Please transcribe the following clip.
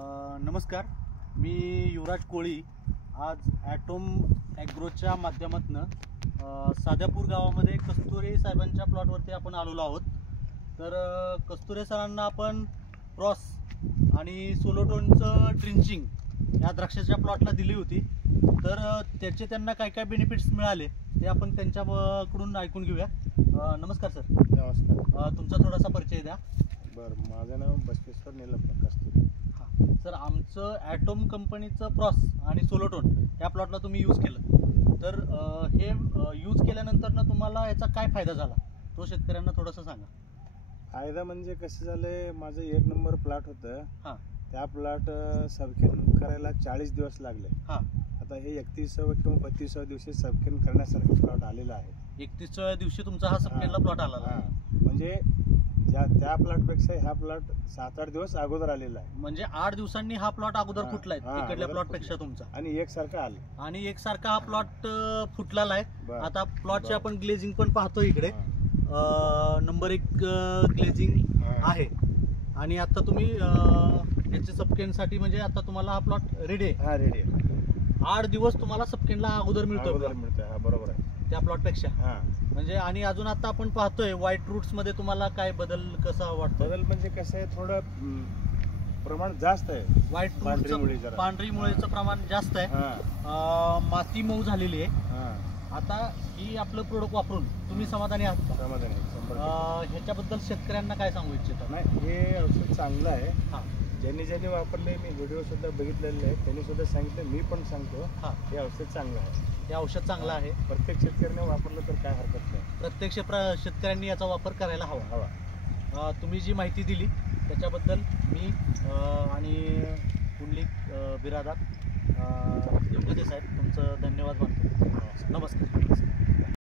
नमस्कार, मी युवराज कोळी आज ॲटोम ॲग्रोच्या माध्यमातून साध्यापूर गावामध्ये कस्तुरे साहेबांच्या प्लॉटवरती आपण आलेलो आहोत. तर कस्तुरे सरांना आपण क्रॉस आणि सोलोटोनचं ड्रिंचिंग या द्राक्षाच्या प्लॉटला दिली होती. तर त्याचे त्यांना काय काय बेनिफिट्स मिळाले ते आपण त्यांच्याकडून ऐकून घेऊया. नमस्कार सर. नमस्कार. तुमचा थोडासा परिचय द्या. बरं, माझं नाव बसवेश्वर नीलम कस्तुरे. हां सर, आमचं ॲटोम कंपनीचं क्रॉस आणि सोलोटोन या प्लॉटला तुम्ही यूज केलं, तर हे यूज केल्यानंतर ना तुम्हाला याचा काय फायदा झाला तो शेतकऱ्यांना थोडंसं सांगा. फायदा म्हणजे कसं झालं, माझं 1 नंबर प्लॉट होतं. हां. त्या प्लॉट सबकेन करायला 40 दिवस लागले. हां. आता हे 31व्या किंवा 32व्या दिवशी सबकेन करण्यासारखं प्लॉट आलेला आहे. 31व्या दिवशी तुमचा हा सबकेनला प्लॉट आला. म्हणजे त्या प्लॉटपेक्षा ह्या प्लॉट 7-8 दिवस अगोदर आलेला आहे. म्हणजे 8 दिवसांनी हा प्लॉट अगोदर फुटलाय तिकडल्या प्लॉटपेक्षा तुमचा, आणि एकसारखा आला आणि एकसारखा हा प्लॉट फुटलेला आहे. आता प्लॉटची आपण ग्लेझिंग पण पाहतो इकडे. नंबर 1 ग्लेझिंग आहे. आणि आता तुम्ही याच्या सबकेनसाठी म्हणजे आता तुम्हाला हा प्लॉट रेडी आहे. हा, रेडी आहे. 8 दिवस तुम्हाला सबकेनला अगोदर मिळतो. हा, बरोबर आहे. त्या प्लॉट पेक्षा. हा, म्हणजे आणि अजून आता आपण पाहतोय व्हाईट रूट्स मध्ये तुम्हाला काय बदल कसा वाटतो? बदल म्हणजे कसं आहे, थोडं प्रमाण जास्त आहे. व्हाईट पांढरी मुळेचं प्रमाण जास्त आहे. माती मऊ झालेली आहे. आता ही आपलं प्रोडक्ट वापरून तुम्ही समाधानी आहात का? समाधानी आहे. ह्याच्याबद्दल शेतकऱ्यांना काय सांगू इच्छिता? नाही, हे औषध चांगलं आहे. हा. ज्यांनी वापरले, मी व्हिडिओ सुद्धा बघितलेले आहे, त्यांनी सुद्धा सांगितलं, मी पण सांगतो. हा, हे औषध चांगलं आहे. हे औषध चांगलं आहे. प्रत्येक शेतकऱ्याने वापरलं तर काय हरकत नाही. प्रत्येक शेतकऱ्यांनी याचा वापर करायला हवा. तुम्ही जी माहिती दिली त्याच्याबद्दल मी आणि पुंडलिक बिरादार योगेश साहेब तुमचं धन्यवाद मानतो. नमस्कार.